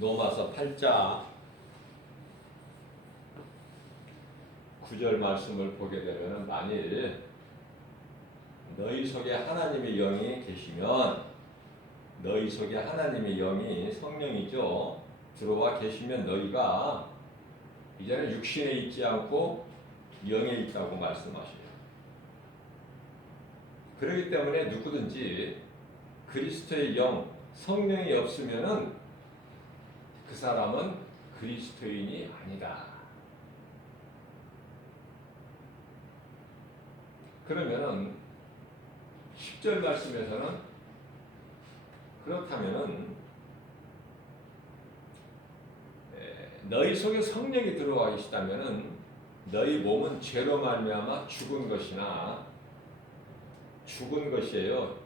로마서 8장 9절 말씀을 보게 되면 만일 너희 속에 하나님의 영이 계시면 너희 속에 하나님의 영이 성령이죠. 들어와 계시면 너희가 이제는 육신에 있지 않고 영에 있다고 말씀하셔요. 그렇기 때문에 누구든지 그리스도의 영, 성령이 없으면은 그 사람은 그리스도인이 아니다. 그러면은 10절 말씀에서는 그렇다면은 너희 속에 성령이 들어와 계시다면은 너희 몸은 죄로 말미암아 죽은 것이나 죽은 것이에요.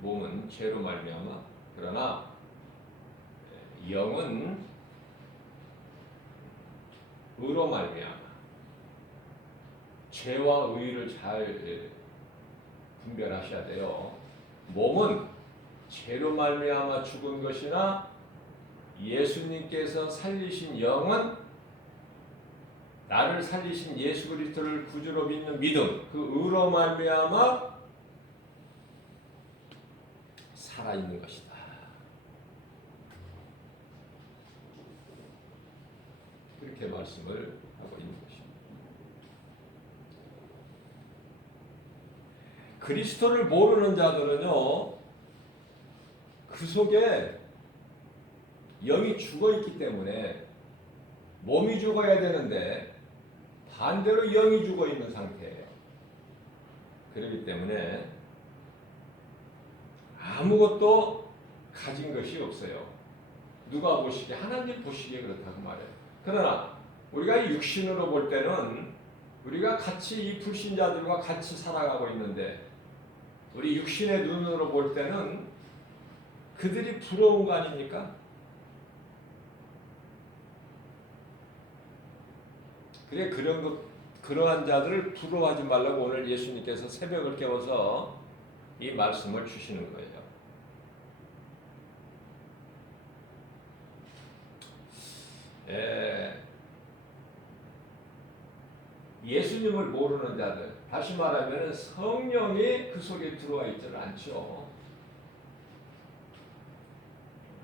몸은 죄로 말미암아. 그러나 영은 의로 말미암아. 죄와 의를 잘 분별하셔야 돼요. 몸은 죄로 말미암아 죽은 것이나 예수님께서 살리신 영은 나를 살리신 예수 그리스도를 구주로 믿는 믿음, 그 의로 말미암아 살아있는 것이다. 그렇게 말씀을 하고 있는 것입니다. 그리스도를 모르는 자들은요, 그 속에 영이 죽어 있기 때문에 몸이 죽어야 되는데 반대로 영이 죽어 있는 상태예요. 그렇기 때문에 아무것도 가진 것이 없어요. 누가 보시기에, 하나님 보시기에 그렇다고 말해요. 그러나 우리가 이 육신으로 볼 때는 우리가 같이 이 불신자들과 같이 살아가고 있는데 우리 육신의 눈으로 볼 때는 그들이 부러운 거 아닙니까? 그래, 그러한 자들을 부러워하지 말라고 오늘 예수님께서 새벽을 깨워서 이 말씀을 주시는 거예요. 예수님을 모르는 자들, 다시 말하면 성령이 그 속에 들어와 있지는 않죠.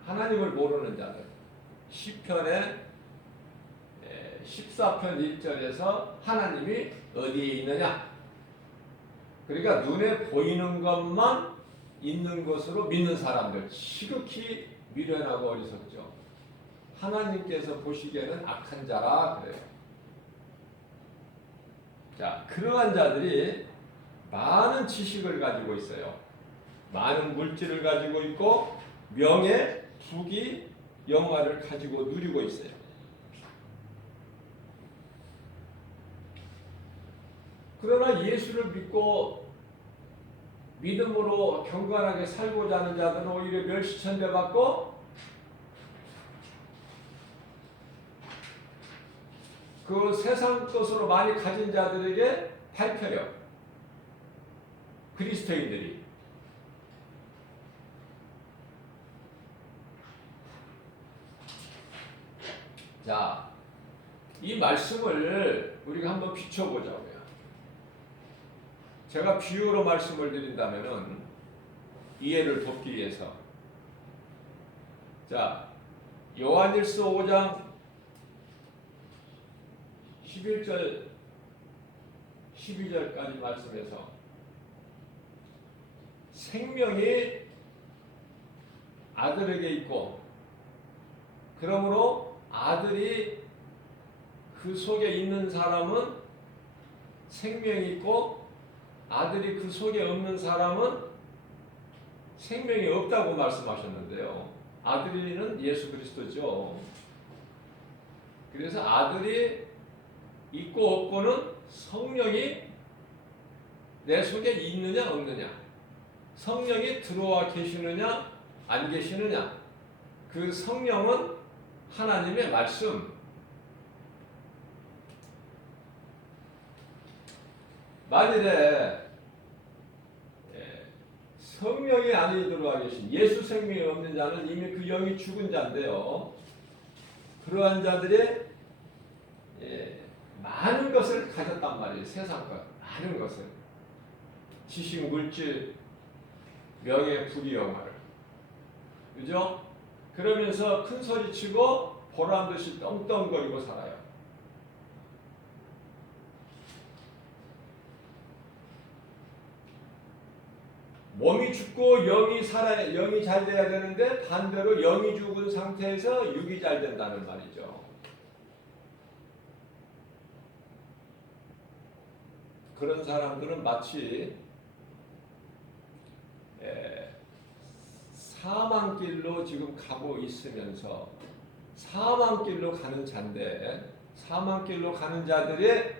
하나님을 모르는 자들, 시편의 14편 1절에서 하나님이 어디에 있느냐? 그러니까 눈에 보이는 것만 있는 것으로 믿는 사람들, 지극히 미련하고 어리석죠. 하나님께서 보시기에는 악한 자라 그래요. 자, 그러한 자들이 많은 지식을 가지고 있어요. 많은 물질을 가지고 있고 명예, 부귀, 영화를 가지고 누리고 있어요. 그러나 예수를 믿고 믿음으로 경건하게 살고자 하는 자들은 오히려 멸시천대받고 그 세상 것으로 많이 가진 자들에게 밟혀요. 그리스도인들이. 자, 이 말씀을 우리가 한번 비춰보자고요. 제가 비유로 말씀을 드린다면은 이해를 돕기 위해서, 자, 요한일서 5장 11절 12절까지 말씀에서 생명이 아들에게 있고 그러므로 아들이 그 속에 있는 사람은 생명이 있고 아들이 그 속에 없는 사람은 생명이 없다고 말씀하셨는데요. 아들이는 예수 그리스도죠. 그래서 아들이 있고 없고는 성령이 내 속에 있느냐 없느냐, 성령이 들어와 계시느냐 안 계시느냐, 그 성령은 하나님의 말씀, 만일에 성령이 안에 들어와 계신 예수 생명이 없는 자는 이미 그 영이 죽은 자인데요. 그러한 자들의 많은 것을 가졌단 말이에요. 세상 것, 많은 것을. 지식, 물질, 명예, 부귀, 영화를. 그죠? 그러면서 큰 소리 치고 보란듯이 떵떵거리고 살아요. 몸이 죽고 영이 살아야, 영이 잘 돼야 되는데 반대로 영이 죽은 상태에서 육이 잘 된다는 말이죠. 그런 사람들은 마치 사망길로 지금 가고 있으면서 사망길로 가는 자인데 사망길로 가는 자들의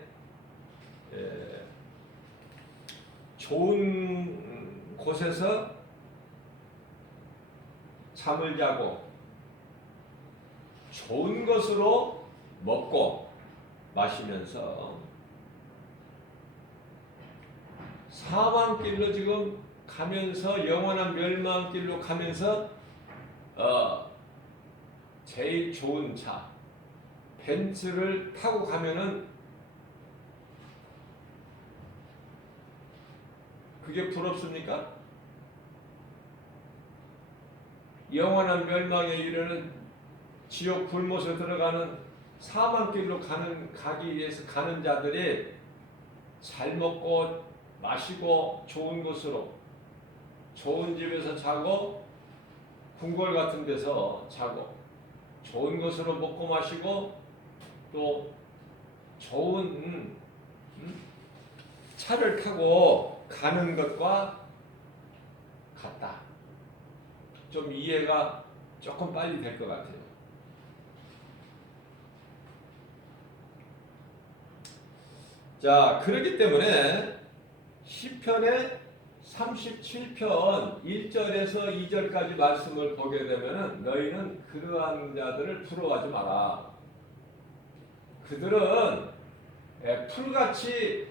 좋은 곳에서 잠을 자고 좋은 것으로 먹고 마시면서 사망길로 지금 가면서 영원한 멸망길로 가면서 제일 좋은 차 벤츠를 타고 가면은 그게 부럽습니까? 영원한 멸망에 이르는 지옥 불못에 들어가는 사망길로 가기 위해서 가는 자들이 잘 먹고 마시고 좋은 곳으로 좋은 집에서 자고 궁궐 같은 데서 자고 좋은 것으로 먹고 마시고 또 좋은 차를 타고 가는 것과 같다. 좀 이해가 조금 빨리 될 것 같아요. 자, 그렇기 때문에 시편의 37편 1절에서 2절까지 말씀을 보게 되면 너희는 그러한 자들을 부러워하지 마라. 그들은 풀같이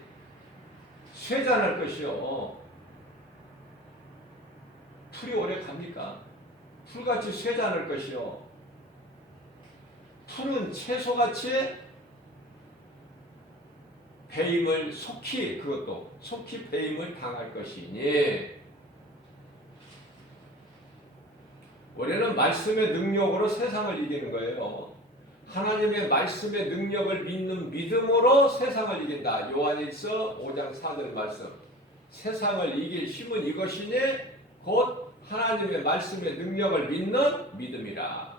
쇠잔할 것이요. 풀이 오래 갑니까? 풀같이 쇠잔할 것이요. 풀은 채소같이 배임을 그것도 속히 배임을 당할 것이니 우리는 말씀의 능력으로 세상을 이기는 거예요. 하나님의 말씀의 능력을 믿는 믿음으로 세상을 이긴다. 요한일서 5장 4절 말씀. 세상을 이길 힘은 이것이니 곧 하나님의 말씀의 능력을 믿는 믿음이라.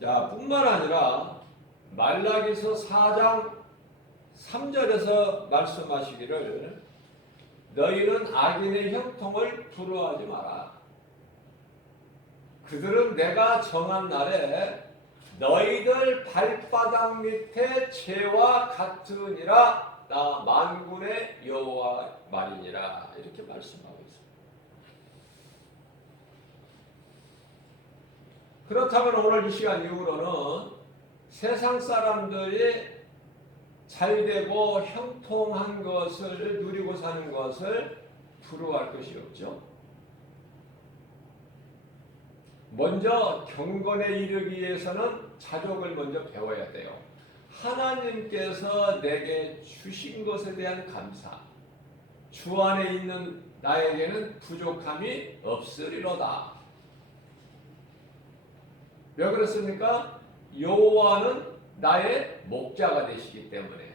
자, 뿐만 아니라 말라기서 4장 3절에서 말씀하시기를 너희는 악인의 형통을 부러워하지 마라. 그들은 내가 정한 날에 너희들 발바닥 밑에 재와 같으니라. 나 만군의 여호와 말이니라. 이렇게 말씀하고 있습니다. 그렇다면 오늘 이 시간 이후로는 세상 사람들이 잘되고 형통한 것을 누리고 사는 것을 부러워할 것이 없죠. 먼저 경건에 이르기 위해서는 자족을 먼저 배워야 돼요. 하나님께서 내게 주신 것에 대한 감사. 주 안에 있는 나에게는 부족함이 없으리로다. 왜 그렇습니까? 여호와는 나의 목자가 되시기 때문에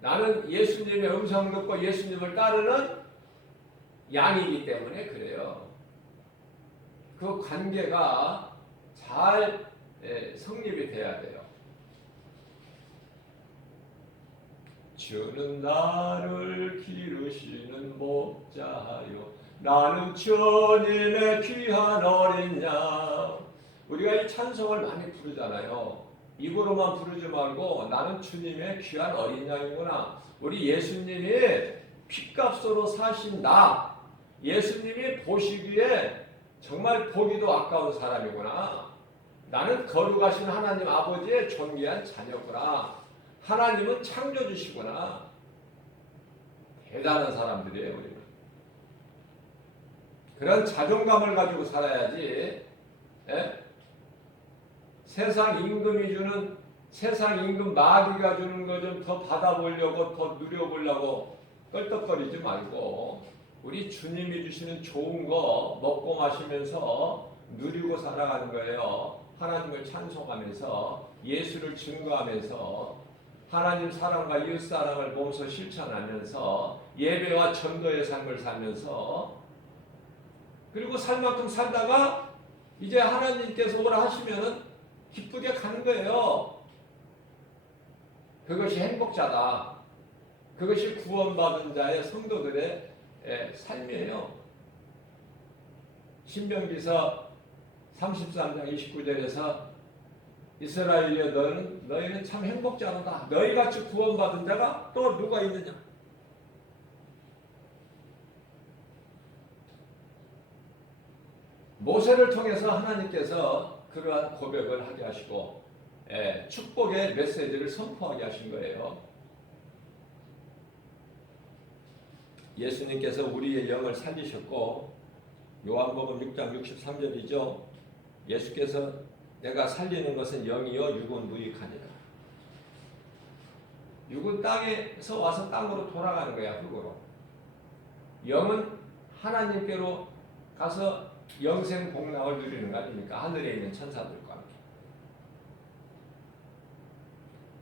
나는 예수님의 음성 듣고 예수님을 따르는 양이기 때문에 그래요. 그 관계가 잘 성립이 돼야 돼요. 주는 나를 기르시는 목자요 나는 주님의 귀한 어린 양. 우리가 이 찬송을 많이 부르잖아요. 입으로만 부르지 말고 나는 주님의 귀한 어린 양이구나. 우리 예수님이 핏값으로 사신 나, 예수님이 보시기에 정말 보기도 아까운 사람이구나. 나는 거룩하신 하나님 아버지의 존귀한 자녀구나. 하나님은 창조주시구나. 대단한 사람들이에요, 우리는. 그런 자존감을 가지고 살아야지. 예? 세상 임금 마귀가 주는 거 좀 더 받아보려고 더 누려보려고 껄떡거리지 말고 우리 주님이 주시는 좋은 거 먹고 마시면서 누리고 살아가는 거예요. 하나님을 찬송하면서 예수를 증거하면서 하나님 사랑과 이웃 사랑을 몸소 실천하면서 예배와 전도의 삶을 살면서 그리고 살 만큼 살다가 이제 하나님께서 오라 하시면은 기쁘게 가는 거예요. 그것이 행복자다. 그것이 구원받은 자의 성도들의 삶이에요. 신명기서 33장 29절에서 이스라엘이여 너희는 참 행복자로다. 너희같이 구원받은 자가 또 누가 있느냐? 모세를 통해서 하나님께서 그러한 고백을 하게 하시고 축복의 메시지를 선포하게 하신 거예요. 예수님께서 우리의 영을 살리셨고 요한복음 6장 63절이죠. 예수께서 내가 살리는 것은 영이요 육은 무익하니라. 육은 땅에서 와서 땅으로 돌아가는 거야. 흙으로. 영은 하나님께로 가서 영생 복락을 누리는 거 아닙니까? 하늘에 있는 천사들과 함께.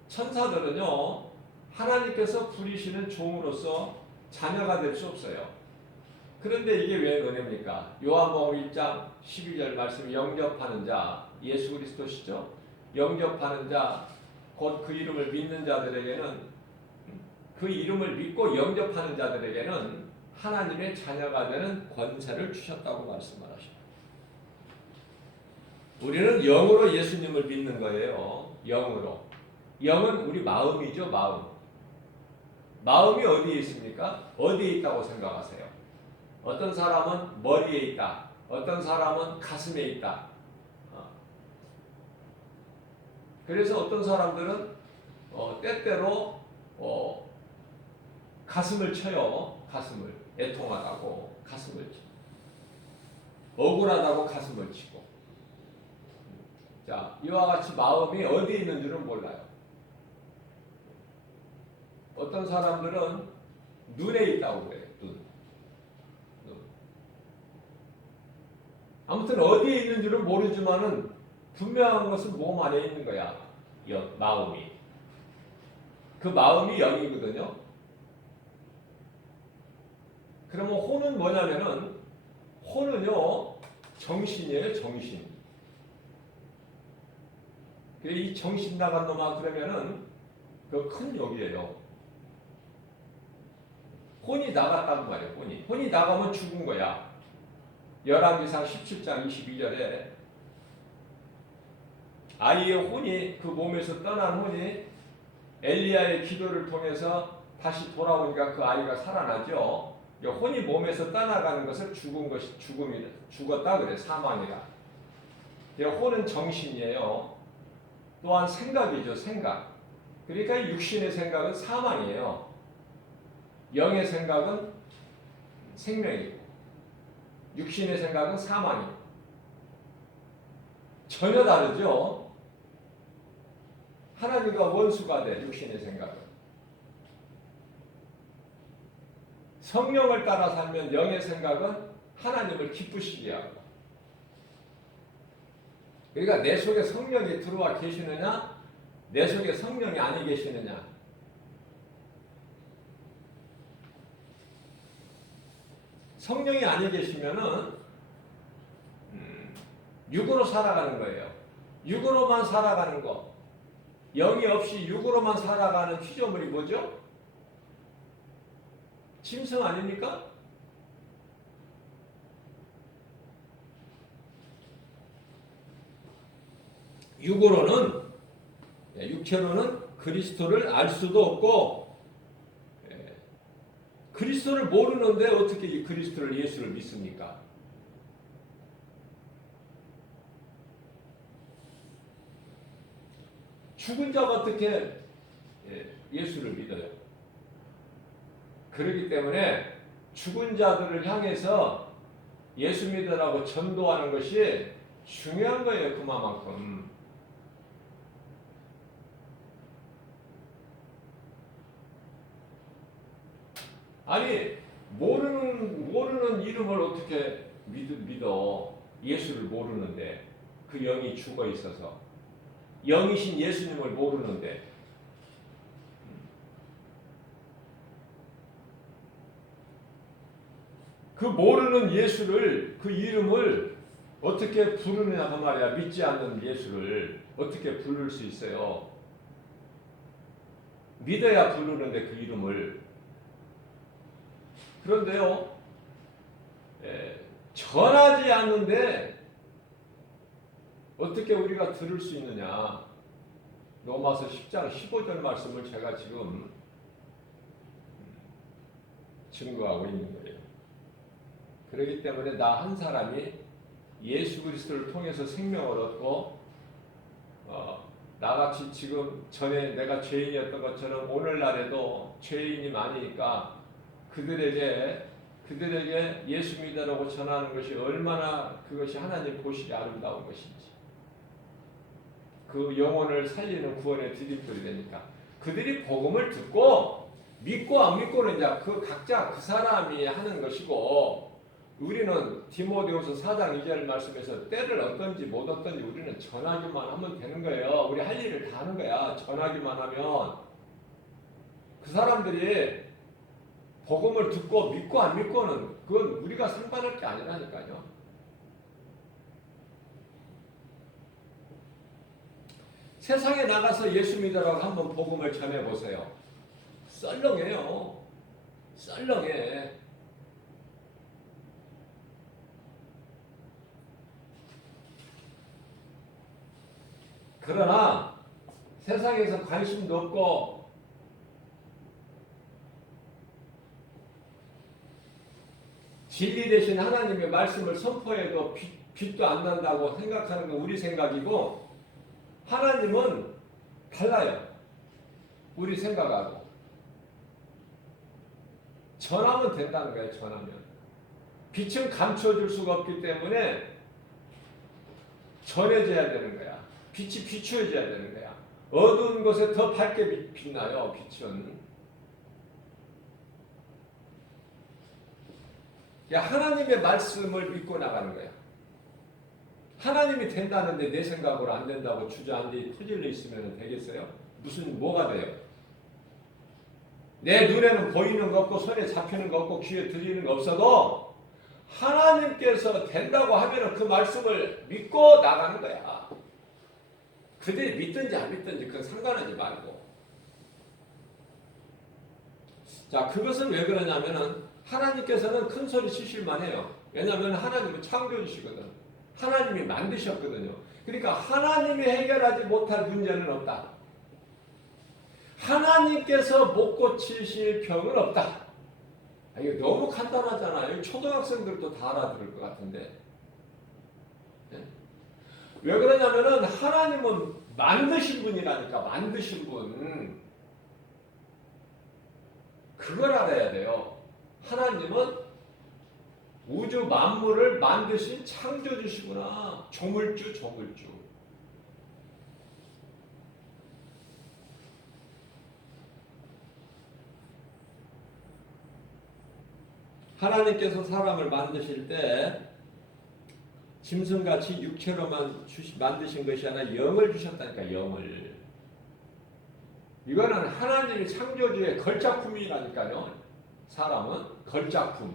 천사들은요 하나님께서 부리시는 종으로서 자녀가 될 수 없어요. 그런데 이게 왜 은혜입니까? 요한복음 1장 12절 말씀 영접하는 자 예수 그리스도시죠. 영접하는 자 곧 그 이름을 믿는 자들에게는 그 이름을 믿고 영접하는 자들에게는 하나님의 자녀가 되는 권세를 주셨다고 말씀을 하십니다. 우리는 영으로 예수님을 믿는 거예요. 영으로. 영은 우리 마음이죠. 마음. 마음이 어디에 있습니까? 어디에 있다고 생각하세요? 어떤 사람은 머리에 있다. 어떤 사람은 가슴에 있다. 그래서 어떤 사람들은 때때로 가슴을 쳐요. 가슴을. 애통하다고 가슴을 치고 억울하다고 가슴을 치고 자 이와 같이 마음이 어디에 있는 줄은 몰라요. 어떤 사람들은 눈에 있다고 그래요. 눈. 아무튼 어디에 있는 줄은 모르지만은 분명한 것은 몸 안에 있는 거야. 마음이. 그 마음이 영이거든요. 그러면 혼은 뭐냐면은 혼은요 정신이에요. 정신. 이 정신 나간 놈아 그러면은 그 큰 욕이에요. 혼이 나갔다는 말이에요. 혼이 나가면 죽은 거야. 열왕기상 17장 22절에 아이의 혼이 그 몸에서 떠난 혼이 엘리야의 기도를 통해서 다시 돌아오니까 그 아이가 살아나죠. 혼이 몸에서 떠나가는 것을 죽었다 그래. 사망이라. 혼은 정신이에요. 또한 생각이죠. 생각. 그러니까 육신의 생각은 사망이에요. 영의 생각은 생명이고 육신의 생각은 사망이고 전혀 다르죠. 하나님과 원수가 돼. 육신의 생각은. 성령을 따라 살면 영의 생각은 하나님을 기쁘시게 하고 그러니까 내 속에 성령이 들어와 계시느냐 내 속에 성령이 아니 계시느냐 성령이 아니 계시면은 육으로 살아가는 거예요. 육으로만 살아가는 거. 영이 없이 육으로만 살아가는 피조물이 뭐죠? 짐승 아닙니까? 육체로는 그리스도를 알 수도 없고 그리스도를 모르는데 어떻게 이 그리스도를 예수를 믿습니까? 죽은 자가 어떻게 예수를 믿어요? 그렇기 때문에 죽은 자들을 향해서 예수 믿으라고 전도하는 것이 중요한 거예요. 그만큼. 아니 모르는 이름을 어떻게 믿어? 예수를 모르는데 그 영이 죽어 있어서 영이신 예수님을 모르는데 그 모르는 예수를 그 이름을 어떻게 부르느냐 그 말이야. 믿지 않는 예수를 어떻게 부를 수 있어요? 믿어야 부르는데 그 이름을. 그런데요, 전하지 않는데 어떻게 우리가 들을 수 있느냐? 로마서 10장 15절 말씀을 제가 지금 증거하고 있는 거예요. 그렇기 때문에 나 한 사람이 예수 그리스도를 통해서 생명을 얻고 나같이 지금 전에 내가 죄인이었던 것처럼 오늘날에도 죄인이 많으니까 그들에게 예수 믿으라고 전하는 것이 얼마나 그것이 하나님 보시기에 아름다운 것인지, 그 영혼을 살리는 구원의 디딤돌이 되니까 그들이 복음을 듣고 믿고 안 믿고는 이제 그 각자 그 사람이 하는 것이고, 우리는 디모데후서 4장 2절 말씀에서 때를 얻든지 못 얻든지 우리는 전하기만 하면 되는 거예요. 우리 할 일을 다 하는 거야. 전하기만 하면. 그 사람들이 복음을 듣고 믿고 안 믿고는 그건 우리가 상관할 게 아니라니까요. 세상에 나가서 예수 믿으라고 한번 복음을 전해보세요. 썰렁해요. 썰렁해. 그러나 세상에서 관심도 없고 진리 대신 하나님의 말씀을 선포해도 빛도 안 난다고 생각하는 건 우리 생각이고, 하나님은 달라요. 우리 생각하고. 전하면 된다는 거예요. 전하면. 빛은 감춰줄 수가 없기 때문에 전해져야 되는 거야. 빛이 비추어져야 되는 거야. 어두운 곳에 더 밝게 빛나요. 빛은. 하나님의 말씀을 믿고 나가는 거야. 하나님이 된다는데 내 생각으로 안 된다고 주저앉아 터질러 있으면 되겠어요? 뭐가 돼요? 내 눈에는 보이는 거 없고 손에 잡히는 거 없고 귀에 들리는 거 없어도 하나님께서 된다고 하면 그 말씀을 믿고 나가는 거야. 그들이 믿든지 안 믿든지 그건 상관하지 말고. 자, 그것은 왜 그러냐면은 하나님께서는 큰 소리 치실만 해요. 왜냐하면 하나님은 창조주시거든. 하나님이 만드셨거든요. 그러니까 하나님이 해결하지 못할 문제는 없다. 하나님께서 못 고치실 병은 없다. 이거 너무 간단하잖아요. 초등학생들도 다 알아들을 것 같은데. 네? 왜 그러냐면은 하나님은 만드신 분이라니까. 만드신 분. 그걸 알아야 돼요. 하나님은 우주 만물을 만드신 창조주시구나. 조물주. 하나님께서 사람을 만드실 때 짐승같이 육체로만 만드신 것이 아니라 영을 주셨다니까. 영을. 이거는 하나님이 창조주의 걸작품이라니까요. 사람은 걸작품.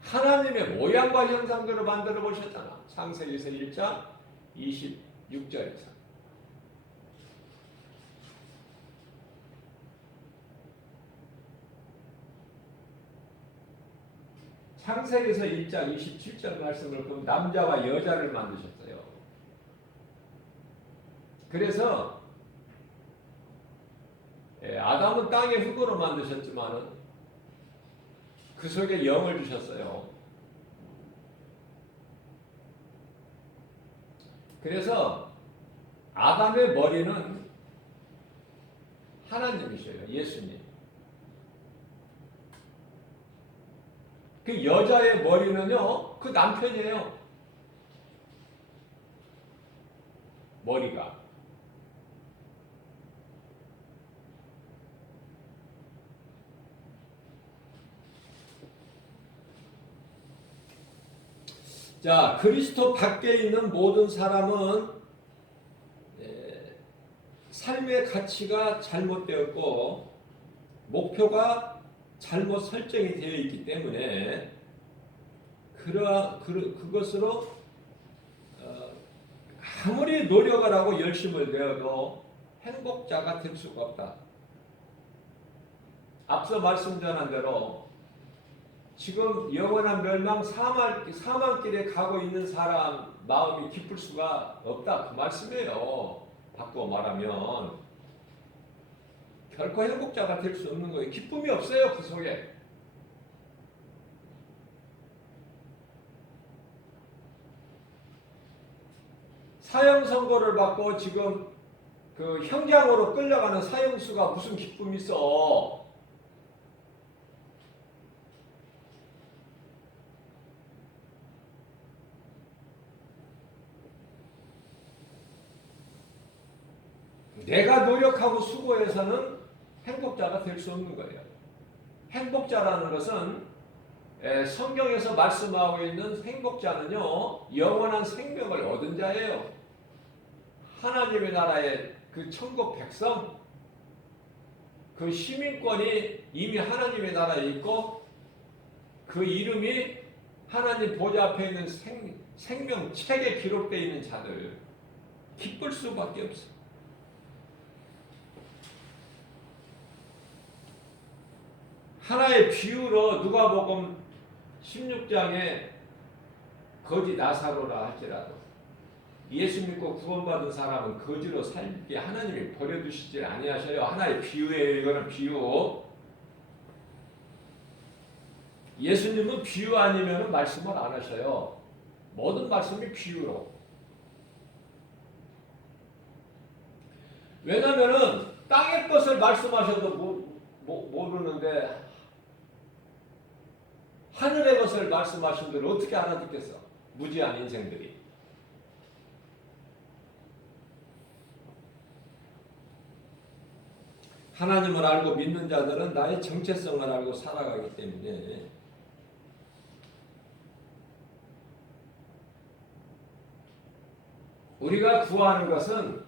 하나님의 모양과 형상대로 만들어 보셨잖아. 창세기에서 1장 26절에서. 창세기에서 1장 27절 말씀을 보면 남자와 여자를 만드셨어요. 그래서 아담은 땅의 흙으로 만드셨지만은 그 속에 영을 주셨어요. 그래서 아담의 머리는 하나님이셔요. 예수님. 그 여자의 머리는요, 그 남편이에요. 머리가. 자, 그리스도 밖에 있는 모든 사람은 삶의 가치가 잘못되었고 목표가 잘못 설정이 되어 있기 때문에 그것으로 아무리 노력을 하고 열심을 내어도 행복자가 될 수가 없다. 앞서 말씀드린 대로 지금 영원한 멸망 사망길에 가고 있는 사람 마음이 기쁠 수가 없다. 그 말씀이에요. 바꿔 말하면 결코 행복자가 될 수 없는 거예요. 기쁨이 없어요. 그 속에. 사형 선고를 받고 지금 그 형장으로 끌려가는 사형수가 무슨 기쁨이 있어. 내가 노력하고 수고해서는 행복자가 될 수 없는 거예요. 행복자라는 것은 성경에서 말씀하고 있는 행복자는요, 영원한 생명을 얻은 자예요. 하나님의 나라의 그 천국 백성, 그 시민권이 이미 하나님의 나라에 있고 그 이름이 하나님 보좌 앞에 있는 생명책에 기록되어 있는 자들, 기쁠 수밖에 없어. 하나의 비유로 누가복음 16장에 거지 나사로라 할지라도 예수 믿고 구원받은 사람은 거지로 살게 하나님이 버려두시지 아니하셔요. 하나의 비유예요. 이거는 비유. 예수님은 비유 아니면 말씀을 안 하셔요. 모든 말씀이 비유로. 왜냐면은 땅의 것을 말씀하셔도 모르는데 하늘의 것을 말씀하신 분들 어떻게 알아듣겠어? 무지한 인생들이. 하나님을 알고 믿는 자들은 나의 정체성을 알고 살아가기 때문에 우리가 구하는 것은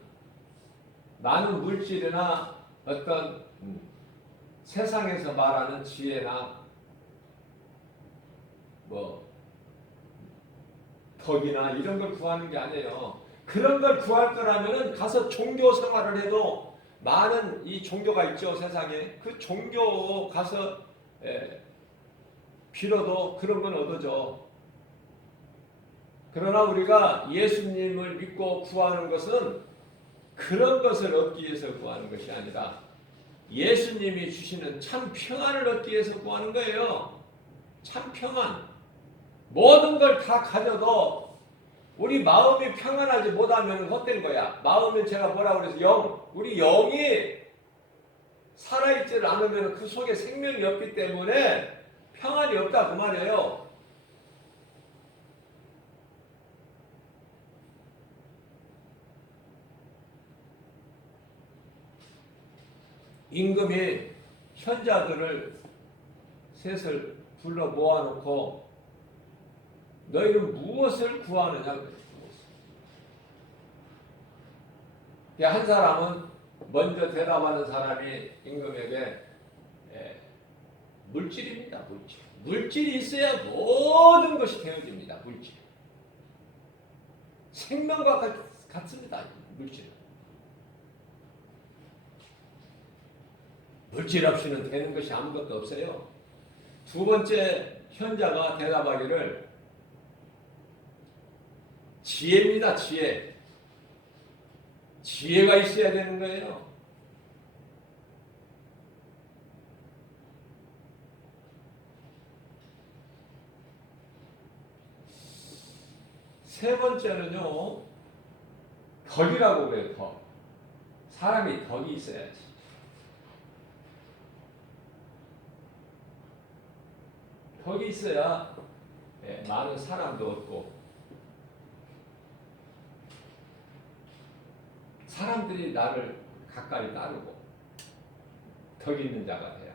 많은 물질이나 어떤 세상에서 말하는 지혜나 덕이나 이런 걸 구하는 게 아니에요. 그런 걸 구할 거라면 가서 종교 생활을 해도 많은 이 종교가 있죠, 세상에. 그 종교 가서 빌어도 그런 건 얻어져. 그러나 우리가 예수님을 믿고 구하는 것은 그런 것을 얻기 위해서 구하는 것이 아니라 예수님이 주시는 참 평안을 얻기 위해서 구하는 거예요. 참 평안. 모든 걸 다 가져도 우리 마음이 평안하지 못하면 헛된 거야. 마음은 제가 뭐라고 그래서 영. 우리 영이 살아있지를 않으면 그 속에 생명이 없기 때문에 평안이 없다 그 말이에요. 임금이 현자들을 셋을 불러 모아놓고 너희는 무엇을 구하느냐? 한 사람은 먼저 대답하는 사람이 임금에게 물질입니다. 물질. 물질이 있어야 모든 것이 되어집니다. 물질. 생명과 같습니다. 물질. 물질 없이는 되는 것이 아무것도 없어요. 두 번째 현자가 대답하기를 지혜입니다. 지혜. 지혜가 있어야 되는 거예요. 세 번째는요, 덕이라고 그래요. 덕. 사람이 덕이 있어야지. 덕이 있어야 많은 사람도 얻고 사람들이 나를 가까이 따르고 덕 있는 자가 돼야.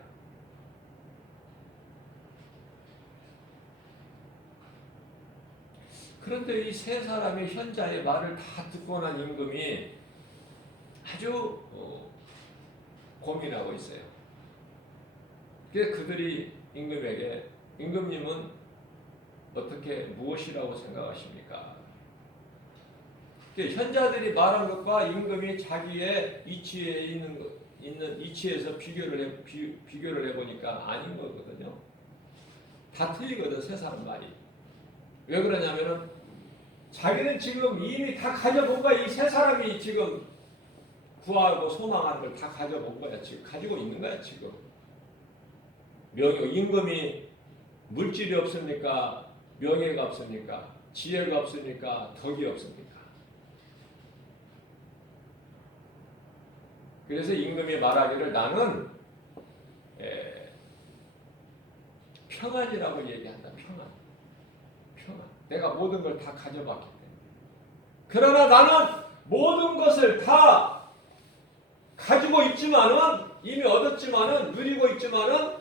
그런데 이 세 사람의 현자의 말을 다 듣고 난 임금이 아주 고민하고 있어요. 그래서 그들이 임금에게 임금님은 어떻게 무엇이라고 생각하십니까? 현자들이 말한 것과 임금이 자기의 이치에 있는 이치에서 비교를 해보니까 아닌 거거든요. 다 틀리거든 세 사람 말이. 왜 그러냐면은 자기는 지금 이미 다 가져본 거야. 이 세 사람이 지금 구하고 소망하는 걸 다 가져본 거야. 지금 가지고 있는 거야 지금. 임금이 물질이 없습니까? 명예가 없습니까? 지혜가 없습니까? 덕이 없습니까? 그래서 임금이 말하기를 나는 평안이라고 얘기한다. 평안. 내가 모든 걸 다 가져봤기 때문에. 그러나 나는 모든 것을 다 가지고 있지만은 이미 얻었지만은 누리고 있지만은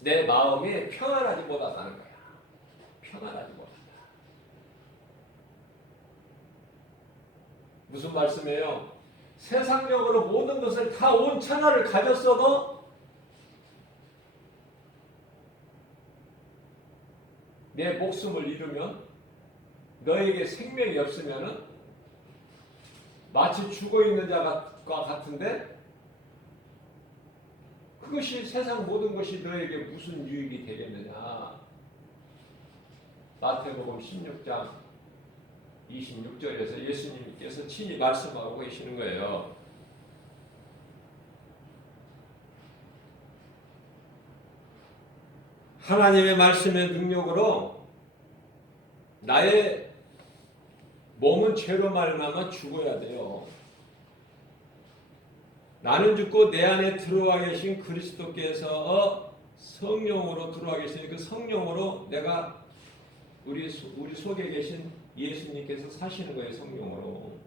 내 마음이 평안하지 못하다는 거야. 평안하지 못한다. 무슨 말씀이에요? 세상적으로 모든 것을 다 온 천하를 가졌어도 내 목숨을 잃으면 너에게 생명이 없으면 마치 죽어 있는 자가 같은데 그것이 세상 모든 것이 너에게 무슨 유익이 되겠느냐. 마태복음 16장 26절에서 예수님께서 친히 말씀하고 계시는 거예요. 하나님의 말씀의 능력으로 나의 몸은 죄로 말미암아 죽어야 돼요. 나는 죽고 내 안에 들어와 계신 그리스도께서 성령으로 들어와 계시니 그 성령으로 내가 우리 속에 계신 예수님께서 사시는 거예요. 성령으로.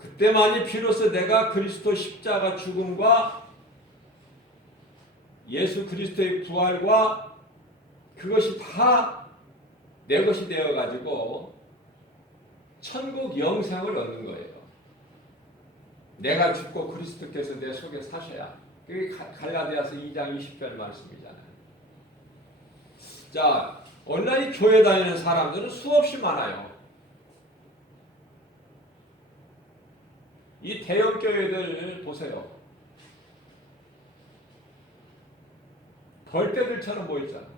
그때만이 비로소 내가 그리스도 십자가 죽음과 예수 그리스도의 부활과 그것이 다 내 것이 되어가지고 천국 영생을 얻는 거예요. 내가 죽고 그리스도께서 내 속에 사셔야. 그게 갈라디아서 2장 20절 말씀이잖아요. 자, 온라인 교회 다니는 사람들은 수없이 많아요. 이 대형 교회들 보세요. 벌떼들처럼 보이잖아.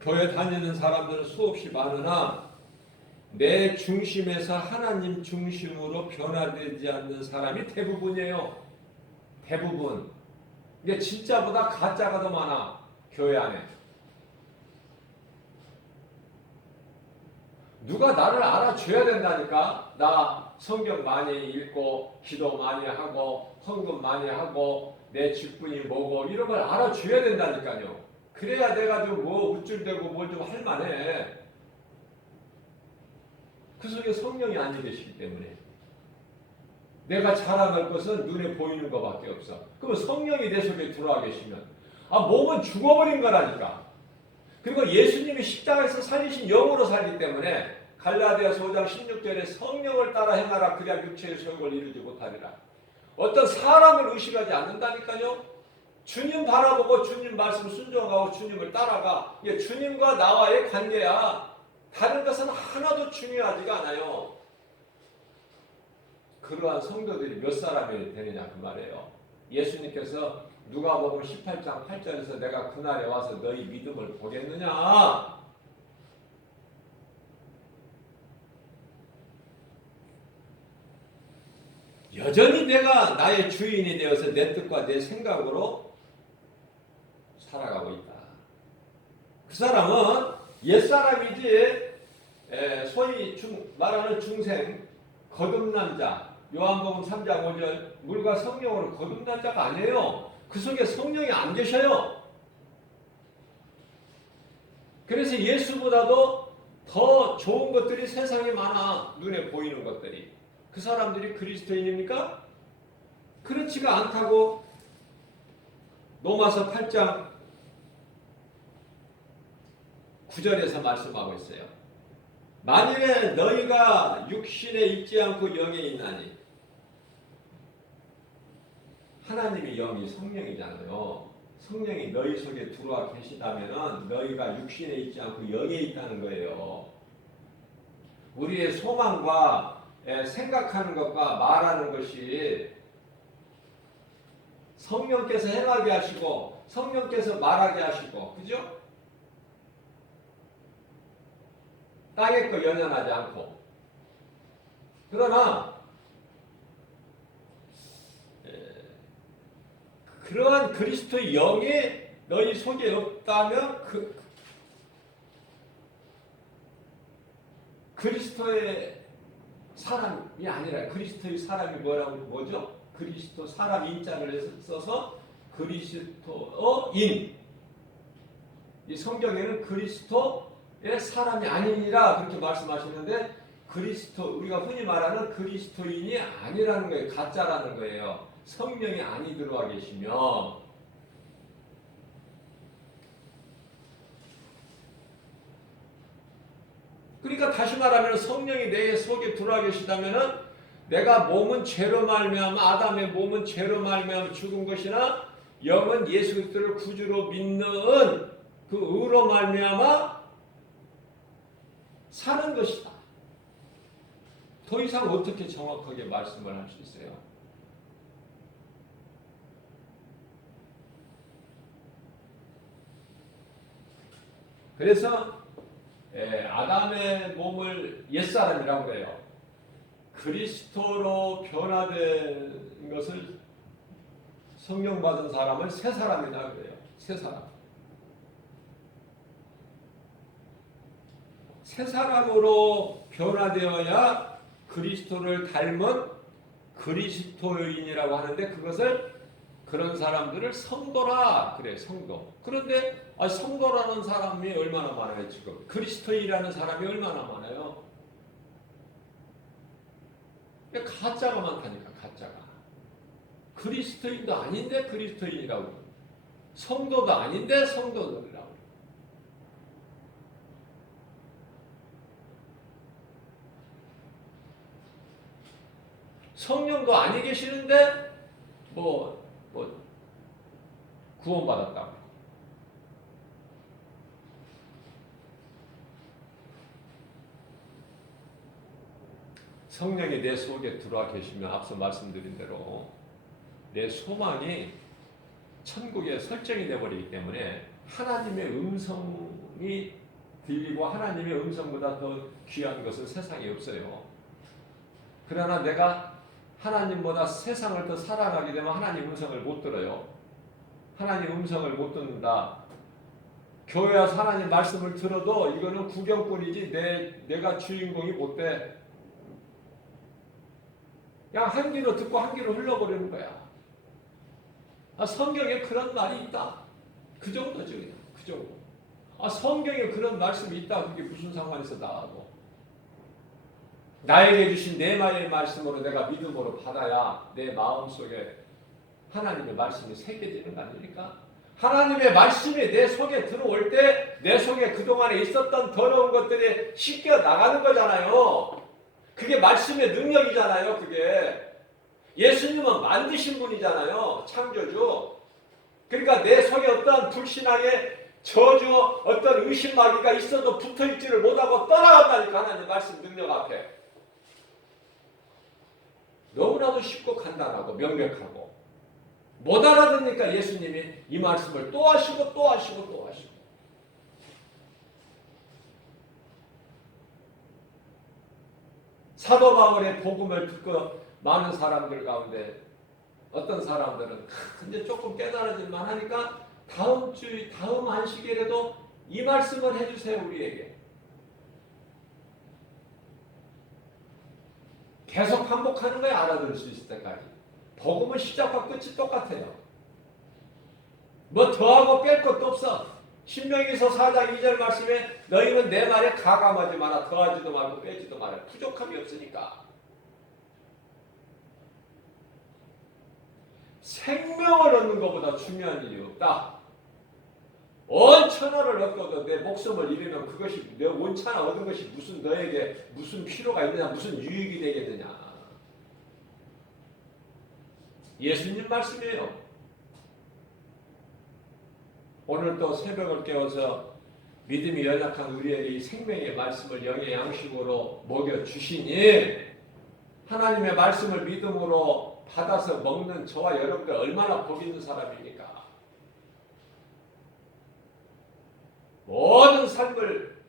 교회 다니는 사람들은 수없이 많으나 내 중심에서 하나님 중심으로 변화되지 않는 사람이 대부분이에요. 대부분. 이게 진짜보다 가짜가 더 많아. 교회 안에. 누가 나를 알아줘야 된다니까. 나 성경 많이 읽고 기도 많이 하고 헌금 많이 하고 내 직분이 뭐고 이런 걸 알아줘야 된다니까요. 그래야 내가 좀 뭐 우쭐대고 뭘 좀 할 만해. 그 속에 성령이 안 계시기 때문에 내가 자랑할 것은 눈에 보이는 것밖에 없어. 그럼 성령이 내 속에 들어와 계시면 몸은 죽어버린 거라니까. 그리고 예수님이 십자가에서 살리신 영으로 살기 때문에 갈라디아서 5장 16절에 성령을 따라 행하라 그래야 육체의 소욕을 이루지 못하리라. 어떤 사람을 의식하지 않는다니까요. 주님 바라보고 주님 말씀 순종하고 주님을 따라가. 이게 주님과 나와의 관계야. 다른 것은 하나도 중요하지가 않아요. 그러한 성도들이 몇 사람이 되느냐 그 말이에요. 예수님께서 누가복음 18장 8절에서 내가 그날에 와서 너희 믿음을 보겠느냐. 여전히 내가 나의 주인이 되어서 내 뜻과 내 생각으로 살아가고 있다. 그 사람은 옛사람이지 소위 말하는 중생, 거듭난 자, 요한복음 3장 5절 물과 성령으로 거듭난 자가 아니에요. 그 속에 성령이 안 계셔요. 그래서 예수보다도 더 좋은 것들이 세상에 많아. 눈에 보이는 것들이. 그 사람들이 그리스도인입니까? 그렇지가 않다고 로마서 8장 9절에서 말씀하고 있어요. 만일에 너희가 육신에 있지 않고 영에 있나니, 하나님이 영이 성령이잖아요. 성령이 너희 속에 들어와 계시다면 너희가 육신에 있지 않고 영에 있다는 거예요. 우리의 소망과 생각하는 것과 말하는 것이 성령께서 행하게 하시고 성령께서 말하게 하시고, 그죠? 땅의 거 연연하지 않고. 그러나 그러한 그리스도의 영이 너희 속에 없다면 그리스도의 사람이 아니라, 그리스도의 사람이 뭐죠? 그리스도 사람 인자를 써서 그리스도인. 이 성경에는 그리스도의 사람이 아니니라 그렇게 말씀하시는데, 그리스도, 우리가 흔히 말하는 그리스도인이 아니라는 거예요. 가짜라는 거예요. 성령이 안이 들어와 계시며. 그러니까 다시 말하면 성령이 내 속에 들어와 계시다면은 내가 몸은 죄로 말미암아, 아담의 몸은 죄로 말미암아 죽은 것이나 영은 예수 그리스도를 구주로 믿는 그 의로 말미암아 사는 것이다. 더 이상 어떻게 정확하게 말씀을 할 수 있어요? 그래서 아담의 몸을 옛사람이라고 해요. 그리스도로 변화된 것을 성령 받은 사람을 새 사람이라고 그래요. 새 사람. 새 사람으로 변화되어야 그리스도를 닮은 그리스도인이라고 하는데, 그것을 그런 사람들을 성도라 그래. 성도. 그런데 성도라는 사람이 얼마나 많아요 지금? 그리스도인이라는 사람이 얼마나 많아요? 가짜가 많다니까. 가짜가. 그리스도인도 아닌데 그리스도인이라고, 성도도 아닌데 성도들이라고. 성령도 아니 계시는데 구원받았다고. 성령이 내 속에 들어와 계시면 앞서 말씀드린 대로 내 소망이 천국에 설정이 되어버리기 때문에 하나님의 음성이 들리고, 하나님의 음성보다 더 귀한 것은 세상에 없어요. 그러나 내가 하나님보다 세상을 더 사랑하게 되면 하나님 음성을 못 들어요. 하나님 음성을 못 듣는다. 교회 와서 하나님 말씀을 들어도 이거는 구경꾼이지 내가 주인공이 못 돼. 그냥 한 귀로 듣고 한 귀로 흘러버리는 거야. 성경에 그런 말이 있다. 그 정도죠. 그냥. 그 정도. 성경에 그런 말씀이 있다. 그게 무슨 상관에서 나하고. 나에게 주신 내 말의 말씀으로 내가 믿음으로 받아야 내 마음속에 하나님의 말씀이 새겨지는 거 아닙니까? 하나님의 말씀이 내 속에 들어올 때 내 속에 그동안에 있었던 더러운 것들이 씻겨 나가는 거잖아요. 그게 말씀의 능력이잖아요. 그게 예수님은 만드신 분이잖아요. 창조주. 그러니까 내 속에 어떤 불신앙의 저주, 어떤 의심마귀가 있어도 붙어있지를 못하고 떠나간다니까. 하나님 말씀 능력 앞에. 너무나도 쉽고 간단하고 명백하고. 못 알아듣으니까 예수님이 이 말씀을 또 하시고 또 하시고 또 하시고. 사도 바울의 복음을 듣고 많은 사람들 가운데 어떤 사람들은 이제 조금 깨달아질만 하니까 다음 주, 다음 안식일에도 이 말씀을 해주세요, 우리에게. 계속 반복하는 거야. 알아들을 수 있을 때까지. 복음은 시작과 끝이 똑같아요. 뭐 더하고 뺄 것도 없어. 신명기서 4장 2절 말씀에 너희는 내 말에 가감하지 마라. 더하지도 말고 빼지도 마라. 부족함이 없으니까. 생명을 얻는 것보다 중요한 일이 없다. 온 천하를 얻고도 내 목숨을 잃으면 그것이 내 온 천하 얻은 것이 무슨 너에게 무슨 필요가 있느냐, 무슨 유익이 되겠느냐. 예수님 말씀이에요. 오늘 또 새벽을 깨워서 믿음이 연약한 우리에게 이 생명의 말씀을 영의 양식으로 먹여주시니 하나님의 말씀을 믿음으로 받아서 먹는 저와 여러분들 얼마나 복 있는 사람입니까? 모든 삶을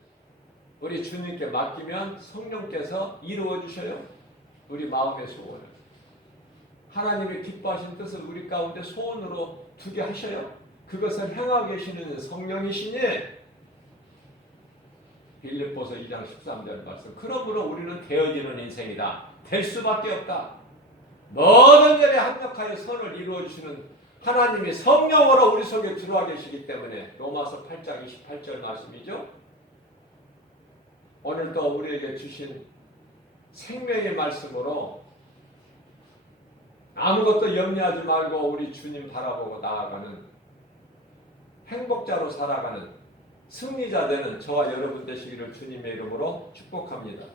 우리 주님께 맡기면 성령께서 이루어 주셔요. 우리 마음의 소원을. 하나님이 기뻐하신 뜻을 우리 가운데 소원으로 두게 하셔요. 그것을 행하고 계시는 성령이시니 빌립보서 2장 13절 말씀. 그러므로 우리는 되어지는 인생이다. 될 수밖에 없다. 모든 일에 합력하여 선을 이루어 주시는 하나님이 성령으로 우리 속에 들어와 계시기 때문에 로마서 8장 28절 말씀이죠. 오늘도 우리에게 주신 생명의 말씀으로 아무것도 염려하지 말고 우리 주님 바라보고 나아가는 행복자로 살아가는 승리자 되는 저와 여러분 되시기를 주님의 이름으로 축복합니다.